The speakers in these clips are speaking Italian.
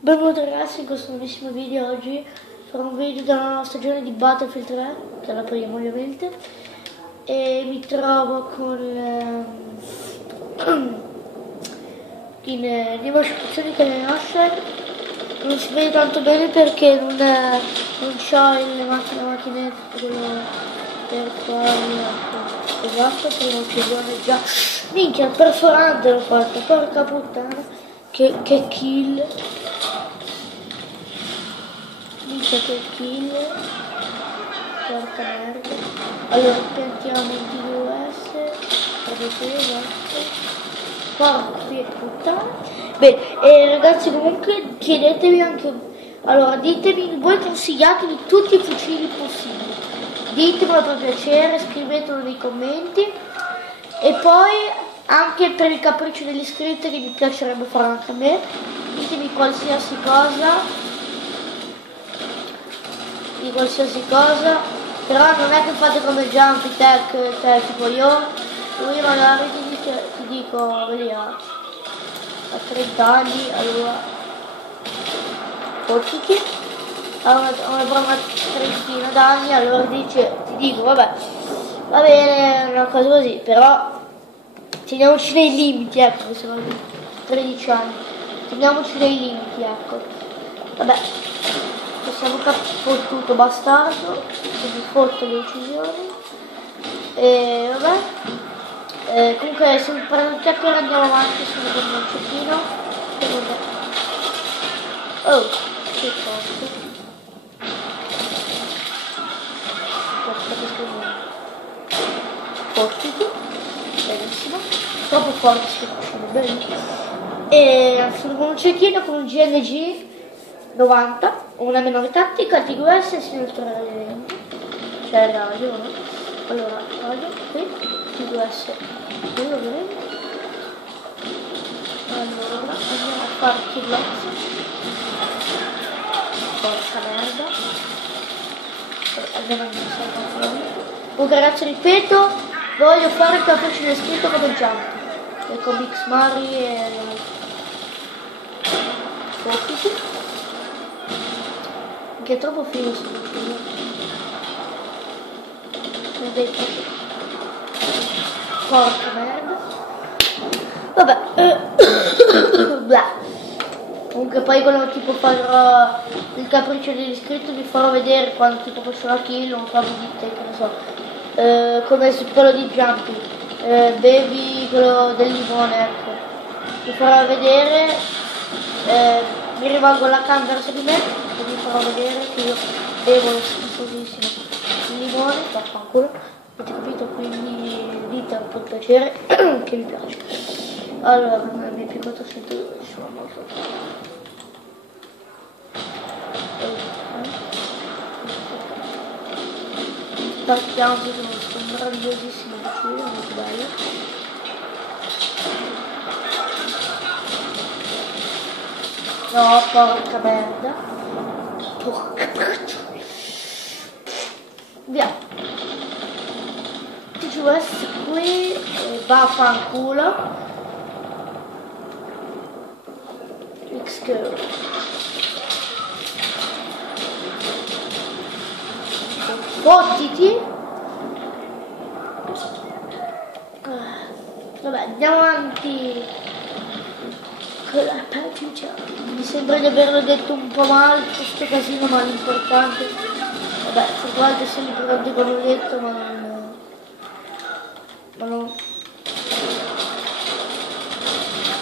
Benvenuti ragazzi in questo nuovissimo video. Oggi farò un video della nuova stagione di Battlefield 3, che è la prima ovviamente, e mi trovo con in dimostrazioni che le nostre non si vede tanto bene perché non c'ho le macchinette quello per poi esatto, per non ci vuole già. Minchia, perforante l'ho fatto, porca puttana, che kill. Minchia che kill, porca merda. Allora piantiamo il DVS, proprio qui, esatto. Porca puttana. Bene, e ragazzi comunque chiedetevi anche, allora ditemi, voi consigliatemi tutti i fucili possibili, ditemelo per piacere, scrivetelo nei commenti, e poi anche per il capriccio degli iscritti che mi piacerebbe fare anche a me, ditemi qualsiasi cosa, di qualsiasi cosa, però non è che fate come Jumpy Tech, tipo io magari ti dico, vedi, a 30 anni, allora fottiti, a una trentina d'anni, allora ti dico, vabbè, va bene, una cosa così, però teniamoci nei limiti, ecco, sono 13 anni, teniamoci nei limiti, ecco, vabbè. Siamo fottuto bastardo, quindi fotto le uccisioni, e vabbè, comunque se per un chiacchiere andiamo avanti, sono con un cecchino, oh, che forte, fottiti, benissimo, troppo forte si conoscono bene, e sono con un cecchino con un GNG 90, una minore tattica, TQS e sinistra c'è il radio, no? Allora, radio, qui, TQS, quello ovviamente. Allora, andiamo a fare killbox. Porca merda. Andiamo a iniziare. Comunque ragazzi, ripeto, voglio fare il capriccio di scritto come Jump. E con X Mari e Focus. Che è troppo figo sto video. Porca merda. Vabbè. Comunque poi quando tipo farò il capriccio degli iscritti vi farò vedere quando tipo faccio la kill, un po' di te, che ne so. Come su quello di Jumpy. Bevi quello del limone, ecco. Vi farò vedere. Mi rivolgo alla cam verso di me e vi farò vedere che io bevo lo schifosissimo il limone, vaffanculo, avete capito? Quindi ditelo per piacere che mi piace. Allora, mi è più 400 sono molto partiamo con un grandiosissimo fucile, molto bello. No, porca merda. Via. TGS qui, vaffanculo. X-Girl. Fottiti. Vabbè, andiamo avanti con la partita. Mi sembra di averlo detto un po' male questo casino, ma l'importante, vabbè, se guardi sempre lo dicono detto, ma non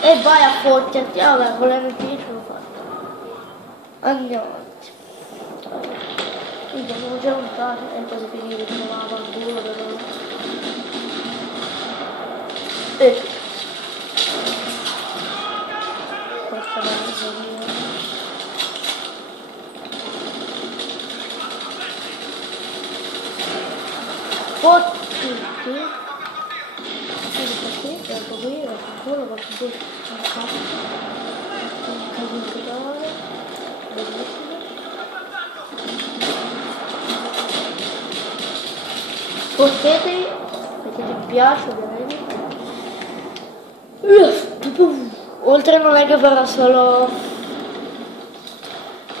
e vai a fotterti, vabbè, volendo finire ce l'ho fatto. Andiamo avanti. Quindi abbiamo già lontano e poi finire di nuovo avanti. Ecco. Questa è la miseria. Fottiti. Ecco qui, ancora qualche qui. Un casino totale. Bellissimo. Fottetevi, mettete mi piace ovviamente. Oltre non è che farà solo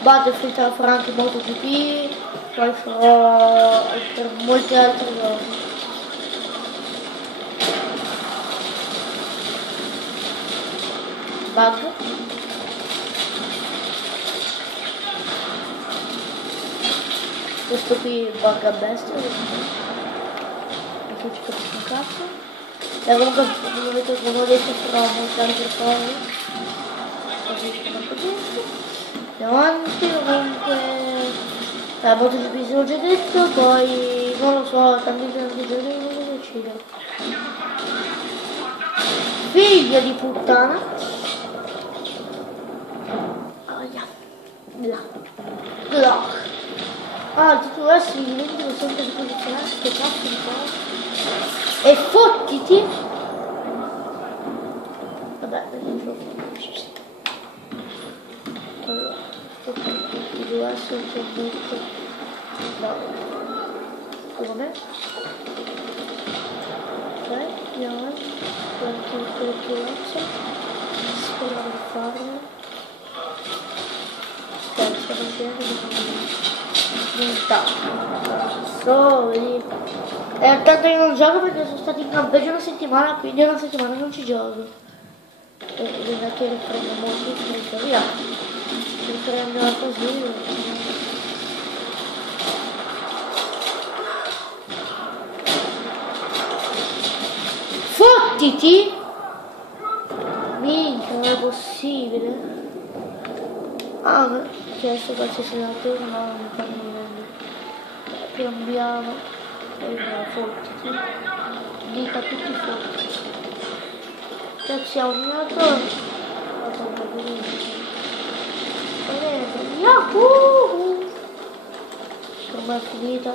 Battlefield farà anche MotoGP, poi farò per molti altri giochi. Bug. Questo qui bug a bestia, non ci capisco un cazzo. E comunque come ho detto farò molte altre cose. Andiamo avanti, comunque MotoGP se l'ho già detto, poi non lo so, tanti giorni non lo decido. Figlio di puttana. Là. Ah, il titolo S mi dimentico sempre di posizionare sto cazzo di cose. E fottiti! Vabbè, non lo faccio. Allora, il titolo S non c'è detto. No. Come? Ok, andiamo avanti. Guardiamo il titolo S. Speriamo di farlo. Sto facendo tanto io non gioco perché sono stati in campeggio una settimana, quindi una settimana non ci gioco. E bisogna che riprendo molto in via. Riprendo così. Fottiti! Minchia, non è possibile. Ah, mi ha chiesto qualsiasi senatore, no, non mi fanno niente. Cambiamo. E fottiti. Dica tutti fottiti. Piazziamo un minatore. Yahoo! Ormai è finita.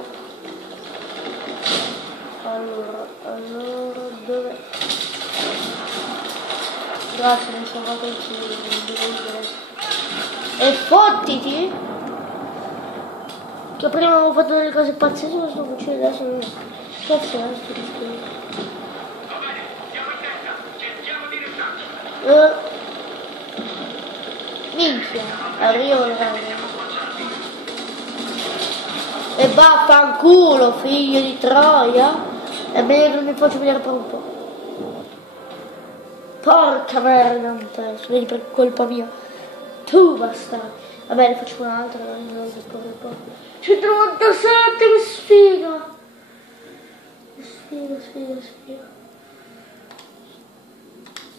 Allora, dove? Grazie, mi sono fatto il cibo. E fottiti! Che prima avevo fatto delle cose pazzesche, questo fucile adesso non... Cazzo è sto discorso? Minchia, arrivo raga. E vaffanculo, figlio di troia! È meglio che non mi faccio vedere per un po'. Porca merda, non te, vedi per colpa mia. Tu bastardo. Vabbè, ne facciamo un'altra, non so poi. 197, che sfiga! Sfiga.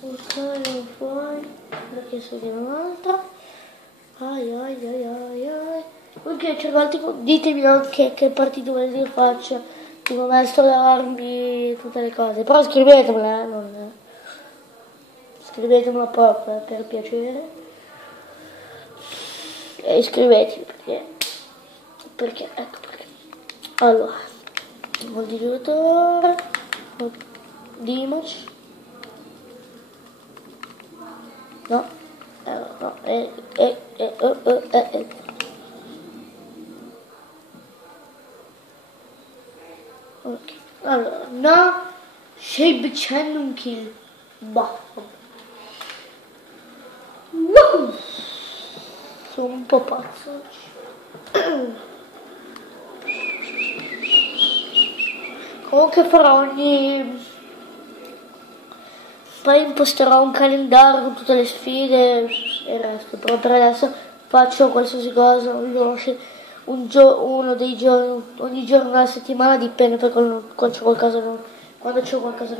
Ok, non puoi. Perché so di un'altra. Ai. Ok, c'è tipo, ditemi anche che partito volete che faccia. Tipo maestro d'armi, tutte le cose. Però scrivetemela, non... Scrivetemela proprio, per piacere. E iscrivetevi perché ecco perché. Allora, modificatore Dimash no ok, allora no Shape Channel Kill sono un po' pazzo oggi. Comunque farò poi imposterò un calendario con tutte le sfide e il resto, però per adesso faccio qualsiasi cosa, uno dei giorni, ogni giorno della settimana, dipende per quando c'è qualcosa da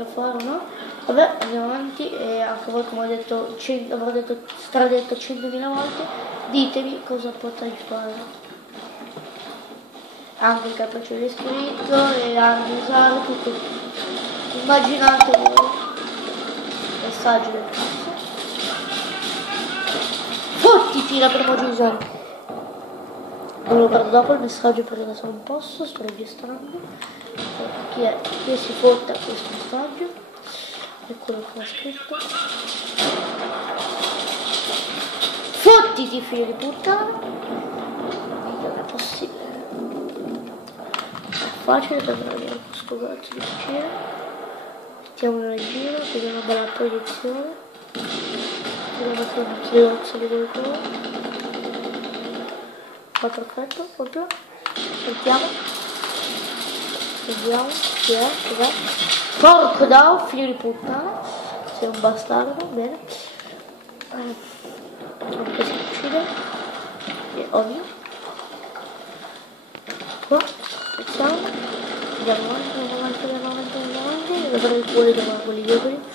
fare, no? Vabbè, andiamo avanti e anche voi come ho detto, avrò stradetto 100.000 volte, ditemi cosa potrei fare. Anche il capriccio di scritto e anche usare tutto. Immaginate voi. Messaggio del cazzo. Fottiti la prima usare. Non lo guardo dopo il messaggio perché adesso non posso, sto registrando. Chi è? Chi si fotta questo messaggio? Eccolo che ho scritto. Fottiti figlio di puttana. Non è possibile. È facile per vedere questo cazzo di piacere. Mettiamo nel giro, vediamo una bella proiezione. Vediamo che un chiozzo di qualcosa. perfetto, proprio. Sentiamo. Vediamo, chi è, cos'è? Porco Dao, figlio di puttana. Sei un bastardo, bene. Non si uccide. È ovvio. Qua, facciamo. Andiamo avanti. Vedremo il cuore di quelli deboli.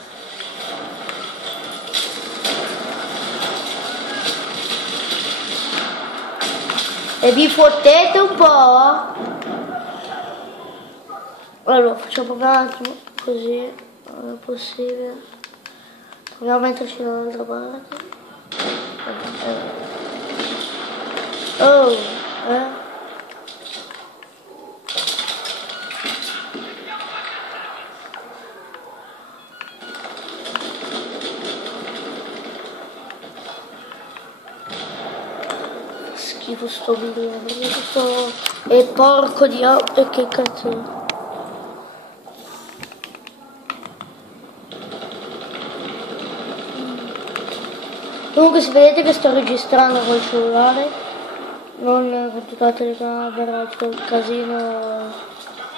E vi fottete un po'? Allora facciamo un attimo così non è possibile. Proviamo a metterci dall'altra parte. Oh, schifo sto video, questo è porco di e che cazzo è? Comunque se vedete che sto registrando col cellulare, non con tutta la telecamera, tutto il casino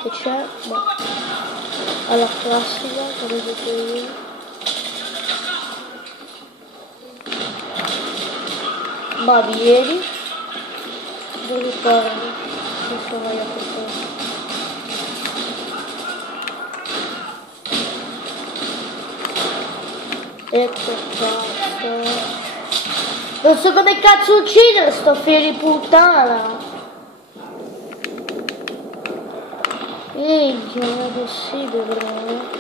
che c'è, ma alla classica, come dico io. Ma ieri, non ricordo, non so mai a questo. Ecco qua. Non so come cazzo uccidere sto figlio di puttana. Minchia, non è possibile però.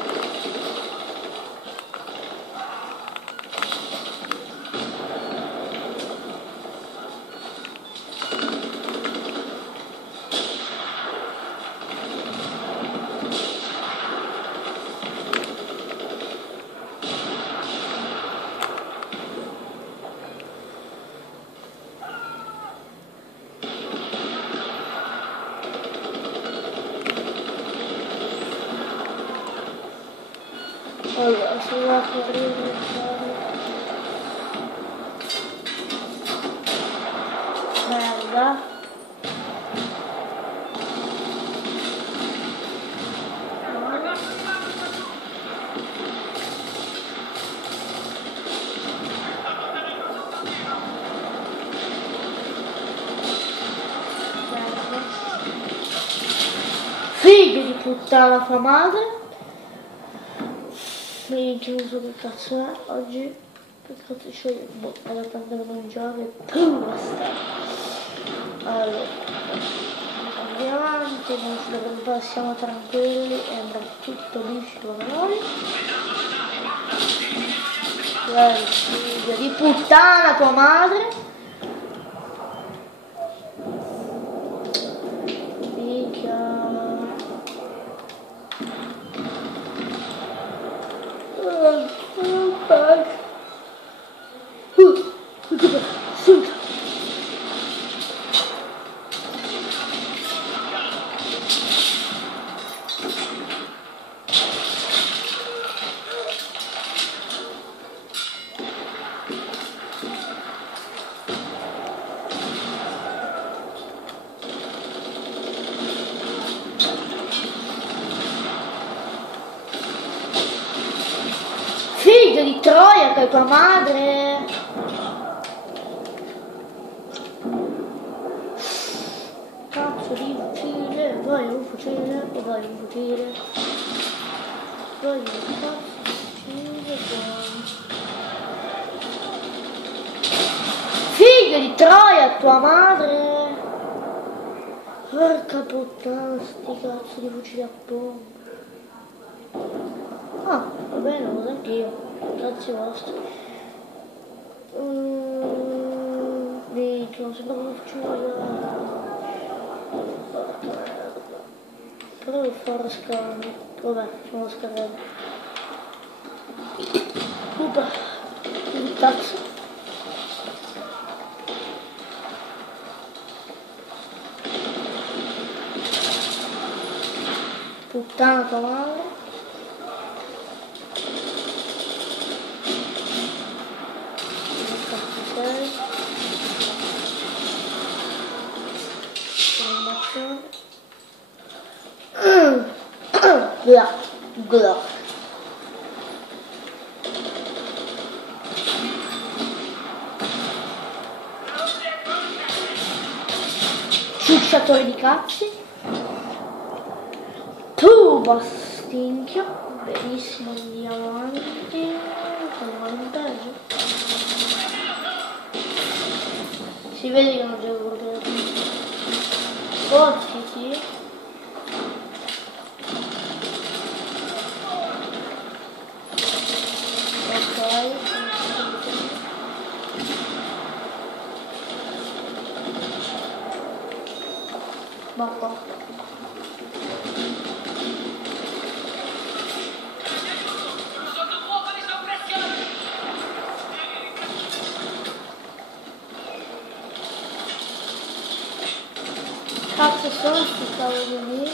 Allora, se va a aprire merda. Figlio di puttana tua madre. Minchia, non so che cazzo è oggi. Che cazzo c'ho io? Boh, alla tanto da mangiare. Basta. Allora, andiamo avanti, non ci dovrebbe, siamo tranquilli e andrà tutto liscio da noi. Figlio di puttana tua madre. Minchia. Figlio di Troia che è tua madre. Cazzo di fucile, voglio un fucile, e voglio un fucile. Voglio un cazzo di fucile. Figlio di Troia tua madre. Porca puttana, sti cazzo di fucili a pompa. Ah, va bene, lo so anch'io. Grazie vostri. Minchia, non so come faccio. Però devo fare scambio. Vabbè, facciamo lo scambio. Upa, che cazzo. Puttana tua madre. Bla, bla. Ciucciatore di cazzi. Turbo stinchio. Benissimo, andiamo avanti. Si vede che non devo guardare. Forse sì. Ok. Ma qua. Cazzo sono sti cavoli.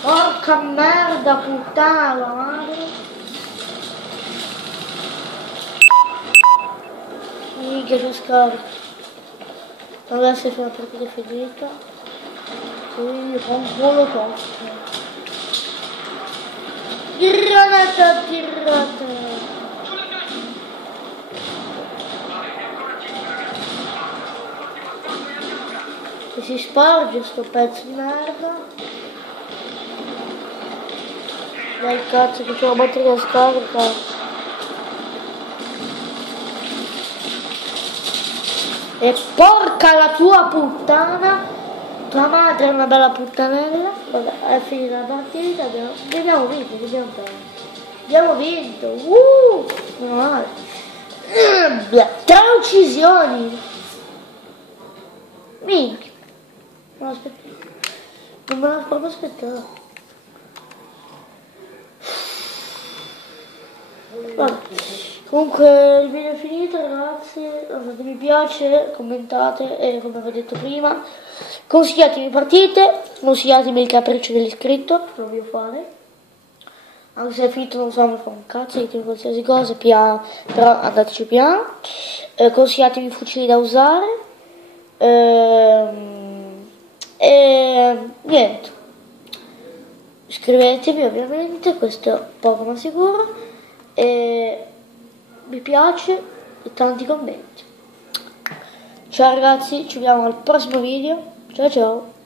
Porca merda, puttana la madre. Minchia, c'è scarico. Adesso è una partita finita. Quindi con culo tosto. Granata tirata. E si sporge sto pezzo di merda. Dai cazzo che c'è la batteria scarica. E porca la tua puttana. Tua madre è una bella puttanella. Vabbè, è finita la partita. Abbiamo vinto. Abbiamo vinto. Meno male. 3 uccisioni. Minchia. Non me l'ho proprio aspettato. Vabbè. Comunque il video è finito ragazzi, lasciate mi piace, commentate e come avevo detto prima, consigliatemi partite, consigliatemi il capriccio dell'iscritto, lo voglio fare. Anche se è finito non so fare un cazzo, ditemi qualsiasi cosa, piano, però andateci piano. Consigliatemi i fucili da usare. E niente, iscrivetevi ovviamente, questo è poco ma sicuro, e mi piace e tanti commenti. Ciao ragazzi, ci vediamo al prossimo video, ciao ciao.